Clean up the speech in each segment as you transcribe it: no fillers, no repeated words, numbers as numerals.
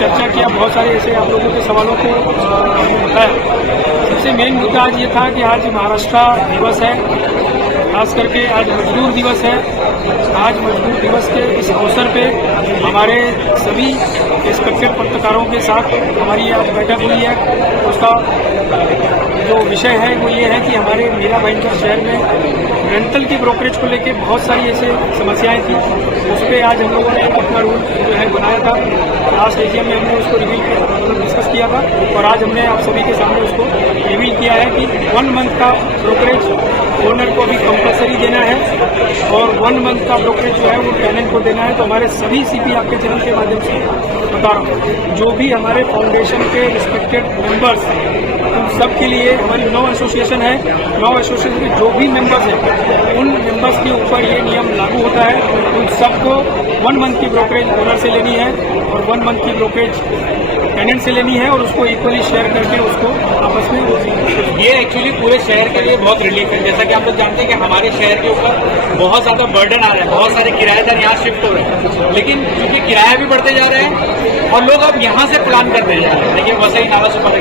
चर्चा किया, बहुत सारे ऐसे आप लोगों के सवालों को बताया। सबसे मेन मुद्दा आज ये था कि आज महाराष्ट्र दिवस है, खास करके आज मजदूर दिवस है। आज मजदूर दिवस के इस अवसर पे हमारे सभी रिस्पेक्टेड पत्रकारों के साथ हमारी आज बैठक हुई है। उसका जो विषय है वो ये है कि हमारे मीरा भाईंदर शहर में रेंटल की ब्रोकरेज को लेके बहुत सारी ऐसे समस्याएं थी। उस पर आज हम लोगों ने अपना रूल जो है बनाया था। लास्ट एजीएम में हमने उसको रिवील किया, मतलब डिस्कस किया था, और आज हमने आप सभी के सामने उसको रिवील किया है कि 1 मंथ का ब्रोकरेज ओनर को भी कंपलसरी देना है और 1 मंथ का ब्रोकरेज जो है वो टेनेंट को देना है। तो हमारे सभी सीपी आपके चैनल के माध्यम से बता रहा हूँ, जो भी हमारे फाउंडेशन के रिस्पेक्टेड मेंबर्स उन सब के लिए हमारी 9 एसोसिएशन है, 9 एसोसिएशन के जो भी मेंबर्स हैं उन मेंबर्स के ऊपर ये नियम लागू होता है। उन सबको 1 मंथ की ब्रोकरेज ओनर से लेनी है और 1 मंथ की ब्रोकरेज टेनेंट से लेनी है और उसको इक्वली शेयर करके उसको आपस में ये एक्चुअली पूरे शहर के लिए बहुत रिलीफ है। जैसा कि आप लोग जानते हैं कि हमारे शहर के ऊपर बहुत ज्यादा बर्डन आ रहा है, बहुत सारे किराएदार यहाँ शिफ्ट हो रहे हैं, लेकिन क्योंकि किराया भी बढ़ते जा रहे हैं और लोग अब यहाँ से प्लान करते जा रहे हैं, देखिए वसई नाला सुपर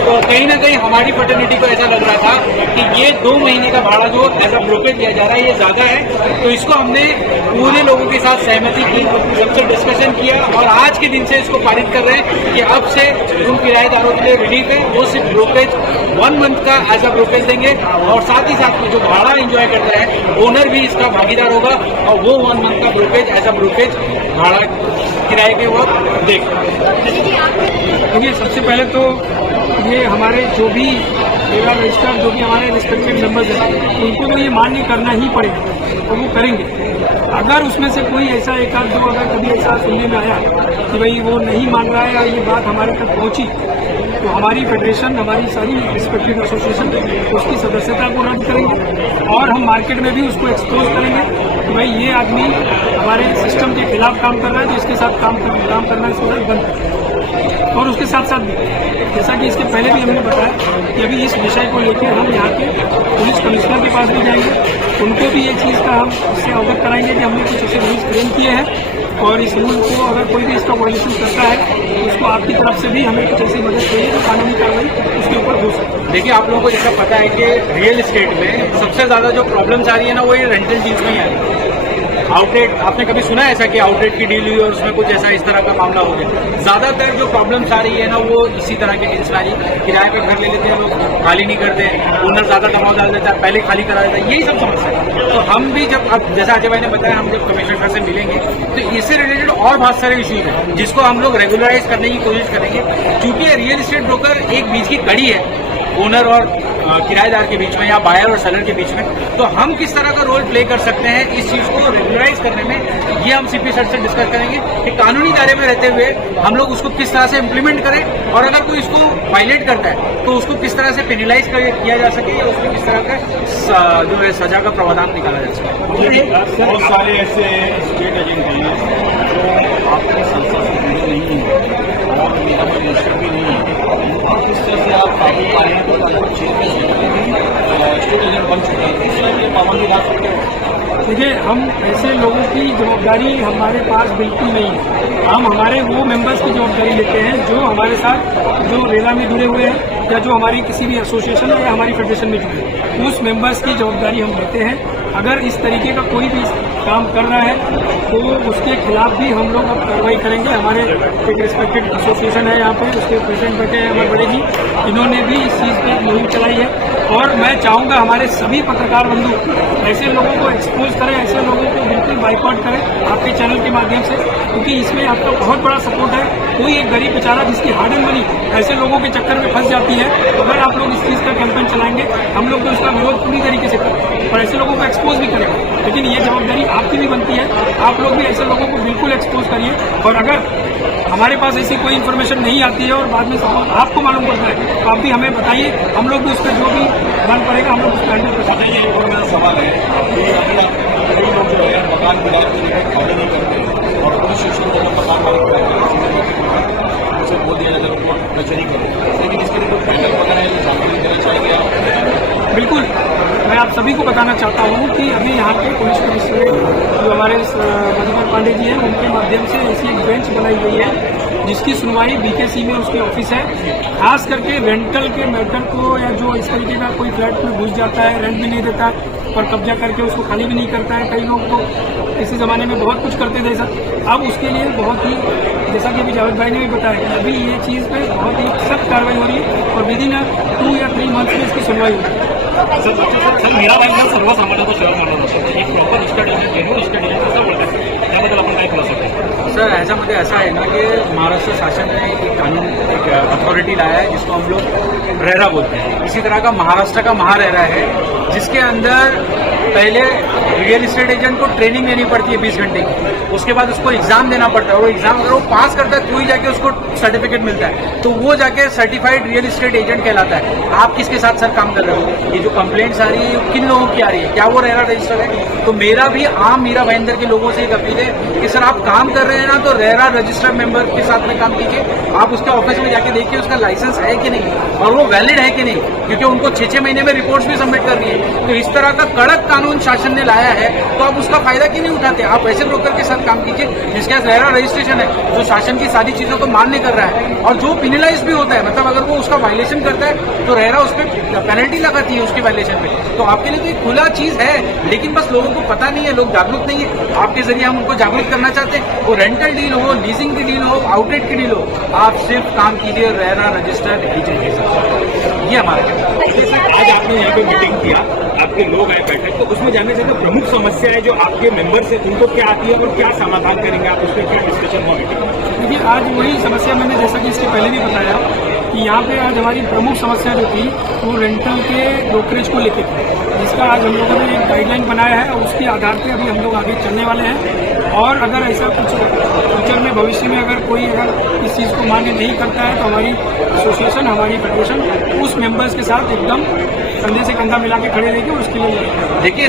तो कहीं ना कहीं हमारी फर्टर्निटी को ऐसा लग रहा था कि ये 2 महीने का भाड़ा जो एज अ ब्रोकरेज दिया जा रहा है ये ज्यादा है। तो इसको हमने पूरे लोगों के साथ सहमति की, सबसे डिस्कशन किया और आज के दिन से इसको पारित कर रहे हैं कि अब से उन किराएदारों के लिए रिलीफ है, वो सिर्फ ब्रोकरेज 1 मंथ का एज अ ब्रोकरेज देंगे और साथ ही साथ में जो भाड़ा एंजॉय करता है ओनर भी इसका भागीदार होगा और वो 1 मंथ का ब्रोकरेज एज अ ब्रोकरेज भाड़ा किराए के वक्त देगा। देखिए, सबसे पहले तो ये हमारे जो भी मेरा रजिस्टर जो भी हमारे रिस्पेक्टेड मेंबर्स हैं उनको तो ये मान्य करना ही पड़ेगा और वो करेंगे। अगर उसमें से कोई ऐसा एक आध दो अगर कभी ऐसा सुनने में आया कि भाई वो नहीं मान रहा है और ये बात हमारे तक पहुंची, तो हमारी फेडरेशन, हमारी सारी रिस्पेक्टेड एसोसिएशन उसकी सदस्यता को रद्द करेंगे और हम मार्केट में भी उसको एक्सपोज करेंगे कि भाई ये आदमी हमारे सिस्टम के खिलाफ काम कर रहा है, तो इसके साथ काम करना इसको बंद करें। और उसके साथ साथ जैसा कि इसके पहले भी हमने बताया कि अभी इस विषय को लेकर हम यहाँ के पुलिस कमिश्नर के पास भी जाएंगे, उनको भी ये चीज़ का हम इससे अवगत कराएंगे कि हमने कुछ ऐसे रूल्स फ्रेम किए हैं और इस रूल को अगर कोई भी इसका वायलेशन करता है तो उसको आपकी तरफ से भी हमें कुछ ऐसी मदद चाहिए तो कानूनी कार्रवाई उसके ऊपर हो सकती है। देखिए, आप लोगों को जैसा पता है कि रियल एस्टेट में सबसे ज्यादा जो प्रॉब्लम्स आ रही है ना वो ये रेंटल डील्स में ही आ रही है। आउटलेट, आपने कभी सुना है ऐसा कि आउटलेट की डील हुई और उसमें कुछ ऐसा इस तरह का मामला हो गया? ज्यादातर जो प्रॉब्लम्स आ रही है ना वो इसी तरह के डील्स में आ रही है। किराए पे घर ले लेते हैं लोग, खाली नहीं करते, ओनर ज्यादा दबाव डाल देता है, पहले खाली करा देता है, यही सब समस्या है। तो हम भी जब अब जैसा अजय भाई ने बताया, हम जब कमिश्नर से मिलेंगे तो इससे रिलेटेड और बहुत सारे इश्यूज हैं जिसको हम लोग रेगुलराइज करने की कोशिश करेंगे, क्योंकि रियल एस्टेट ब्रोकर एक बीच की कड़ी है ओनर और किराएदार के बीच में या बायर और सेलर के बीच में। तो हम किस तरह का रोल प्ले कर सकते हैं इस चीज को रेगुलराइज करने में, ये हम सीपी सर से डिस्कस करेंगे कि कानूनी दायरे में रहते हुए हम लोग उसको किस तरह से इम्प्लीमेंट करें और अगर कोई इसको वायलेट करता है तो उसको किस तरह से पेनलाइज किया जा सके या उसको किस तरह का जो है सजा का प्रावधान निकाला जा सके। बहुत सारे ऐसे स्टेट एजेंट हैं जो आपकी संस्था से जुड़े नहीं है और निगम में रजिस्टर भी नहीं है, किस तरह से आप काबू पाएंगे तो स्टेट एजेंट बन चुके हैं, इस तरह की पाबंदी ला सकते हो? देखिए, हम ऐसे लोगों की जवाबदारी हमारे पास बिल्कुल नहीं है। हम हमारे वो मेंबर्स की जवाबदारी लेते हैं जो हमारे साथ जो रेला में जुड़े हुए हैं या जो हमारी किसी भी एसोसिएशन या हमारी फेडरेशन में जुड़े हैं, उस मेंबर्स की जवाबदारी हम लेते हैं। अगर इस तरीके का कोई भी काम कर रहा है तो उसके खिलाफ भी हम लोग अब कार्रवाई करेंगे। हमारे एक रिस्पेक्टेड एसोसिएशन है यहाँ पे, उसके प्रेसिडेंट बैठे हैं अमर बड़े जी, इन्होंने भी इस चीज़ पे मुहिम चलाई है और मैं चाहूँगा हमारे सभी पत्रकार बंधु ऐसे लोगों को एक्सपोज करें, ऐसे लोगों को बिल्कुल बाइकआउट करें आपके चैनल के माध्यम से, क्योंकि इसमें आपका बहुत बड़ा सपोर्ट है। कोई एक गरीब बेचारा जिसकी हार्डन मनी ऐसे लोगों के चक्कर में फंस जाती है, अगर आप लोग इस चीज़ का कैंपेन चलाएंगे हम लोग तो इसका विरोध पूरी तरीके से करें और ऐसे लोगों को एक्सपोज भी करेंगे। लेकिन ये जवाबदारी आपकी भी बनती है, आप लोग भी ऐसे लोगों को बिल्कुल एक्सपोज करिए और अगर हमारे पास ऐसी कोई इन्फॉर्मेशन नहीं आती है और बाद में आपको मालूम पड़ता है तो आप भी हमें बताइए, हम लोग भी उस पर जो भी बन पड़ेगा हम लोग उसको हैंडल कर सकते हैं। ये मेरा सवाल है कि कई लोग जो है मकान किराए पर लेकर खाली नहीं करते और पुलिस स्टेशन को मकान मालिक उसे बोल दिया जाता है कोर्ट कचहरी करो, लेकिन इसके लिए कोई पैनल वगैरह है जो जानकारी देना चाहिए? बिल्कुल, मैं आप सभी को बताना चाहता हूँ कि अभी यहाँ के पुलिस कमिश्नर जो हमारे मधुकर पांडे जी हैं उनके माध्यम से ऐसी एक बेंच बनाई गई है जिसकी सुनवाई बीकेसी में उसके ऑफिस है। खास करके रेंटल के मैटर को, या जो इस तरीके का कोई फ्लैट में घुस जाता है, रेंट भी नहीं देता और कब्जा करके उसको खाली भी नहीं करता है। कई लोग तो इसी ज़माने में बहुत कुछ करते थे सर। अब उसके लिए बहुत ही, जैसा कि अभी जावेद भाई ने भी बताया कि अभी ये चीज़ पे बहुत ही सख्त कार्रवाई हो रही है और विद इन 2 या 3 मंथ्स में इसकी सुनवाई होगी। सर मीरा बँकला सर्वसामान्यांचा शेअर मानला जातो, एक प्रॉपर स्टडी जेन्युइन स्टडी कसं बोलतात त्याबद्दल आपण काय खुलासा करतो? सर ह्याच्यामध्ये ऐसा है ना कि महाराष्ट्र शासन ने एक कानून, एक अथॉरिटी लाया है जिसको हम लोग रेरा बोलते हैं। इसी तरह का महाराष्ट्र का महारेरा है, जिसके अंदर पहले रियल इस्टेट एजेंट को ट्रेनिंग लेनी पड़ती है 20 घंटे की, उसके बाद उसको एग्जाम देना पड़ता है और एग्जाम अगर वो पास करता है तो ही जाके उसको सर्टिफिकेट मिलता है, तो वो जाके सर्टिफाइड रियल इस्टेट एजेंट कहलाता है। आप किसके साथ सर काम कर रहे हो? ये जो कंप्लेंट्स आ रही है किन लोगों की आ रही है? क्या वो रेरा रजिस्टर है? तो मेरा भी आम मीरा भाईंदर के लोगों से एक अपील है कि सर आप काम कर रहे हैं ना, तो रेरा रजिस्टर्ड मेंबर के साथ में काम कीजिए। आप उसके ऑफिस में जाके देखिए उसका लाइसेंस है कि नहीं और वो वैलिड है कि नहीं, क्योंकि उनको 6-6 महीने में रिपोर्ट्स भी सबमिट करनी है। तो इस तरह का कड़क कानून शासन ने लाया है, तो आप उसका फायदा क्यों नहीं उठाते? आप ऐसे ब्रोकर के साथ काम कीजिए जिसके पास रेरा रजिस्ट्रेशन है, जो शासन की सारी चीजों को मान्य कर रहा है और जो पिनलाइज भी होता है, मतलब अगर वो उसका वायलेशन करता है तो रेरा उस पर पेनल्टी लगाती है उसके वायलेशन पे। तो आपके लिए तो एक खुला चीज है, लेकिन बस लोगों को पता नहीं है, लोग जागरूक नहीं है। आपके जरिए हम उनको जागरूक करना चाहते हैं। वो रेंटल डील हो, लीजिंग की डील हो, आउटलेट की डील हो, आप सिर्फ काम कीजिए रेरा रजिस्टर्ड एजेंट के साथ। ये हमारा कहना है। आज आपने यहाँ पे मीटिंग किया, आपके लोग आए बैठक, तो उसमें जानने चाहिए प्रमुख समस्या है जो आपके मेंबर्स है उनको क्या आती है और क्या समाधान करेंगे आप, उस पर क्या डिस्कशन हुआ मीटिंग? देखिए, आज वही समस्या मैंने जैसा कि इसके पहले भी बताया कि यहाँ पे आज हमारी प्रमुख समस्या जो थी वो रेंटल के ब्रोकरेज को लेकर थी, जिसका आज हम लोगों ने एक गाइडलाइन बनाया है और उसके आधार पे अभी हम लोग आगे चलने वाले हैं। और अगर ऐसा कुछ फ्यूचर में, भविष्य में अगर कोई अगर इस चीज़ को मान्य नहीं करता है तो हमारी एसोसिएशन, हमारी फेडरेशन उस मेंबर्स के साथ एकदम कंधे से कंधा मिला के खड़े रहेगी और उसके लिए देखिए